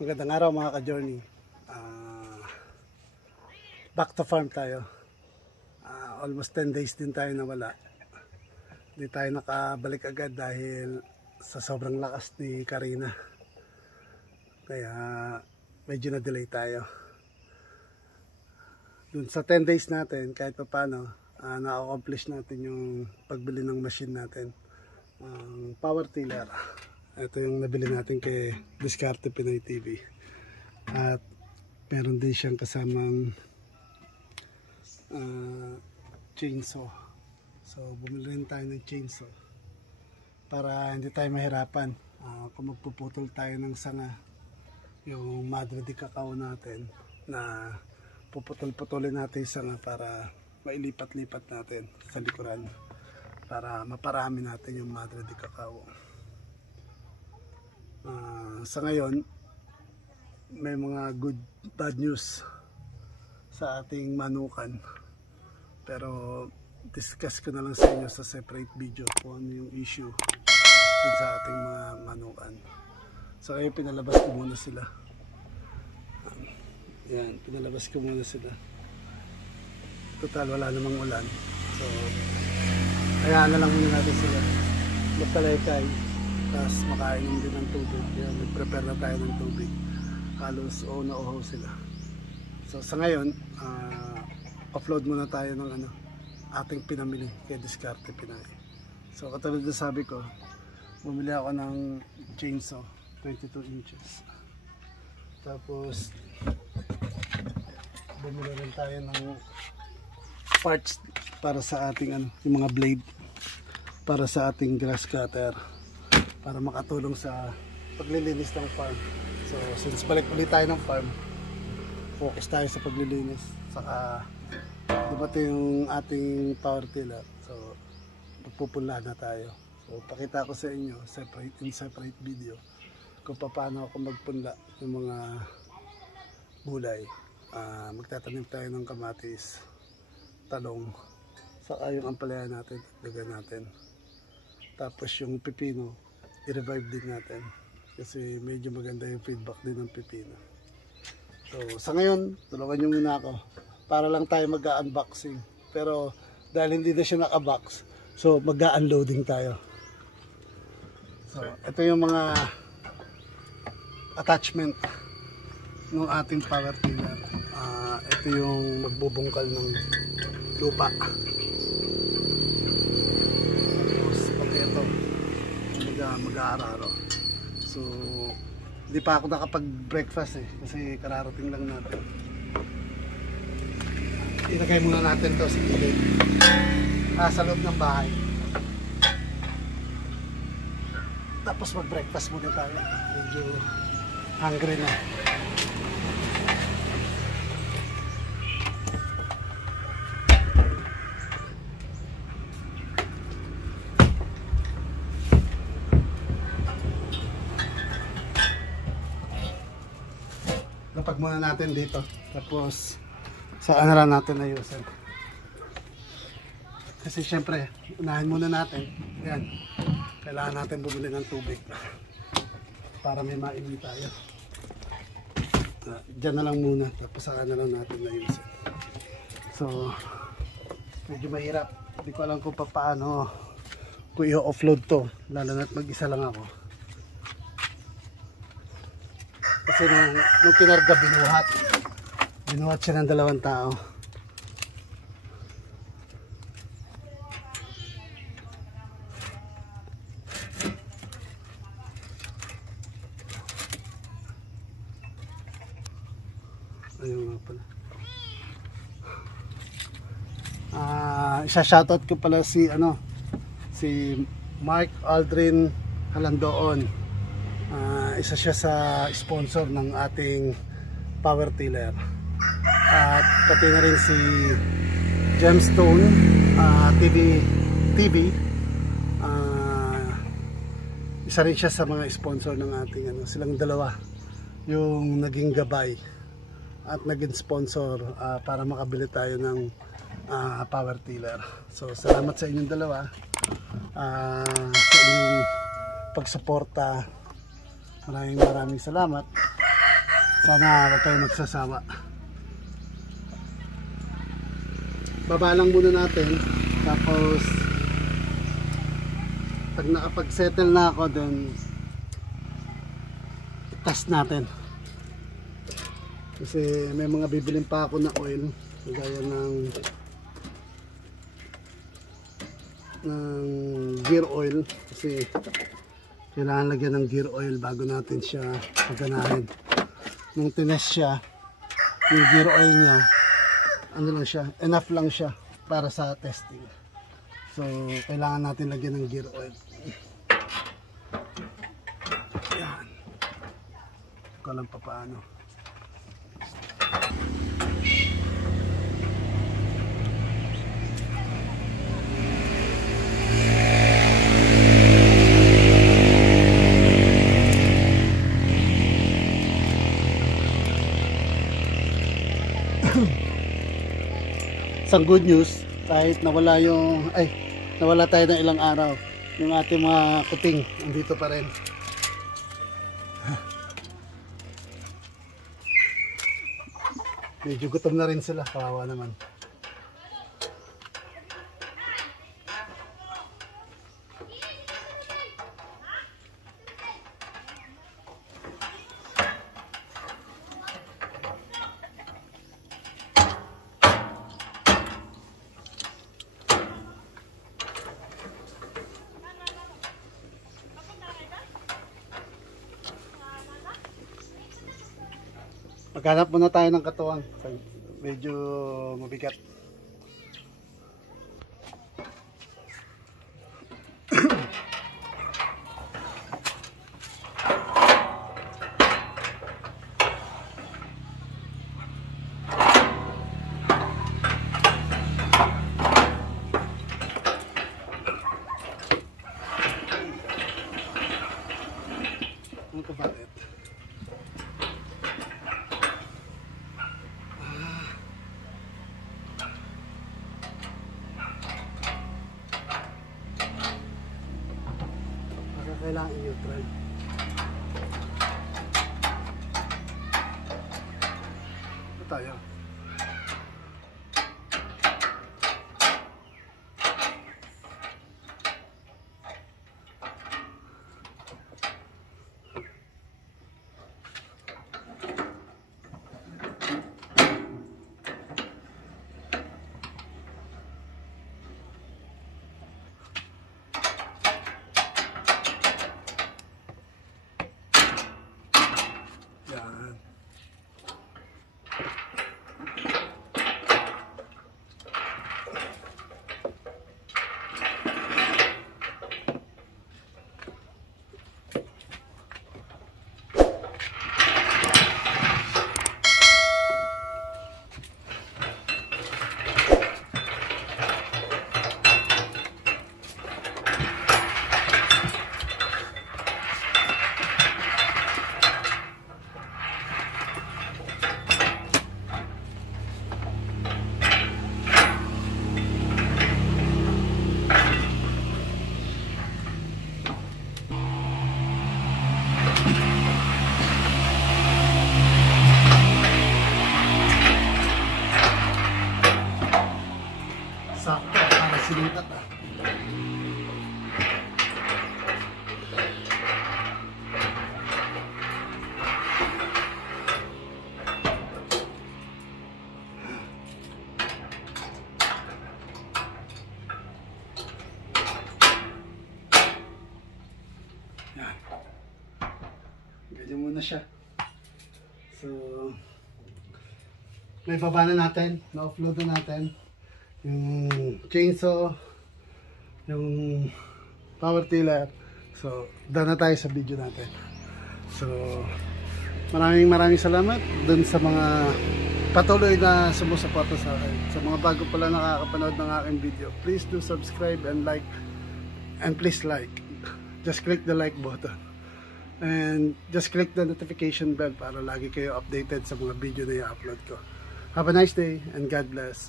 Magandang araw mga ka-journey. Back to farm tayo. Almost 10 days din tayo nawala. Hindi tayo nakabalik agad dahil sa sobrang lakas ni Karina. Kaya medyo na-delay tayo. Dun sa 10 days natin, kahit pa paano, na-accomplish natin yung pagbili ng machine natin. Power tiller. Ito yung nabili natin kay Diskarte Pinoy TV. At meron din siyang kasamang chainsaw. So bumili rin tayo ng chainsaw para hindi tayo mahirapan kung magpuputol tayo ng sanga, yung madre de cacao natin na puputol-putulin natin yung sanga para mailipat-lipat natin sa likuran para maparami natin yung madre de cacao. Sa ngayon may mga bad news sa ating manukan, pero discuss ko na lang sa inyo sa separate video kung ano yung issue dun sa ating mga manukan. So ngayon pinalabas ko muna sila. Yan, pinalabas ko muna sila. Total wala namang ulan, so hayaan na lang muna natin sila magtalekay, tapos makainom din ng tubig. Yan, nag-prepare na tayo ng tubig. Halos na-uhaw sila. So sa ngayon offload muna tayo ng ating pinamili kay Diskarte Pinoy. So katulad na sabi ko, bumili ako ng chainsaw 22 inches. Tapos bumili rin tayo ng parts para sa ating yung mga blade para sa ating grass cutter para makatulong sa paglilinis ng farm. So since balik ulit tayo ng farm, focus tayo sa paglilinis. Saka dumating yung ating power tiller, so magpupula na tayo. So pakita ko sa inyo separate video kung paano ako magpunla ng mga gulay. Magtatanim tayo ng kamatis, talong, saka yung ampalaya natin, dagan natin. Tapos yung pipino, i-revive din natin kasi medyo maganda yung feedback din ng pipino. So sa ngayon, tulungan nyo muna ako para lang tayo mag-unboxing. Pero dahil hindi na siya naka-box, so mag-unloading tayo. So ito yung mga attachment ng ating power tiller. Ito yung magbubungkal ng lupa. Tapos ito mag-aararo. So hindi pa ako nakapag-breakfast kasi kararating lang natin. Ilagay muna natin to sa gilid, sa loob ng bahay. Tapos mag-breakfast muna tayo. Medyo hungry na. Lapag muna natin dito, tapos saan na lang natin ayusin. Kasi syempre unahin muna natin, yan, kailangan natin bumili ng tubig para may mainom tayo. Diyan na lang muna, tapos saan na lang natin ayusin. So medyo mahirap, hindi ko alam kung paano kung i-offload to, lalo na't mag-isa lang ako. Kasi nung kinarga, binuhat siya ng 2 tao. Ayun nga pala. Isa-shoutout ko pala si Mark Aldrin Halandoon. Isa siya sa sponsor ng ating power tiller. At pati na rin si Gemstone TV. Isa rin siya sa mga sponsor ng ating silang dalawa yung naging gabay at naging sponsor para makabili tayo ng power tiller. So salamat sa inyong dalawa sa inyong pagsuporta. Maraming salamat. Sana huwag kayo magsasawa. Baba lang muna natin, tapos pag nakapag-settle na ako, then test natin. Kasi may mga bibilin pa ako na oil, gaya ng gear oil, kasi kailangan lagyan ng gear oil bago natin siya paganahin. Nung tinest siya, yung gear oil niya, ano lang siya, enough lang siya para sa testing. So kailangan natin lagyan ng gear oil. Yan, ko lang pa paano. Isang good news, kahit nawala nawala tayo ng ilang araw, yung ating mga kuting andito pa rin. Medyo gutom na rin sila, kawawa naman. Maghanap muna tayo ng katuwang. Medyo mabigat. Ano ka bakit? Kailangan i-neutral. Ito tayo. Yan. Sakto, para silutat ah. Yan. Ganyan muna siya. So, may baba na natin, na-offload na natin yung chainsaw, yung power tiller. So, done na tayo sa video natin. So, maraming salamat dun sa mga patuloy na sumusuporta sa akin. Sa mga bago pala nakakapanood ng aking video, please do subscribe and like, and please like. Just click the like button and just click the notification bell para lagi kayo updated sa mga video na i-upload ko. Have a nice day and God bless.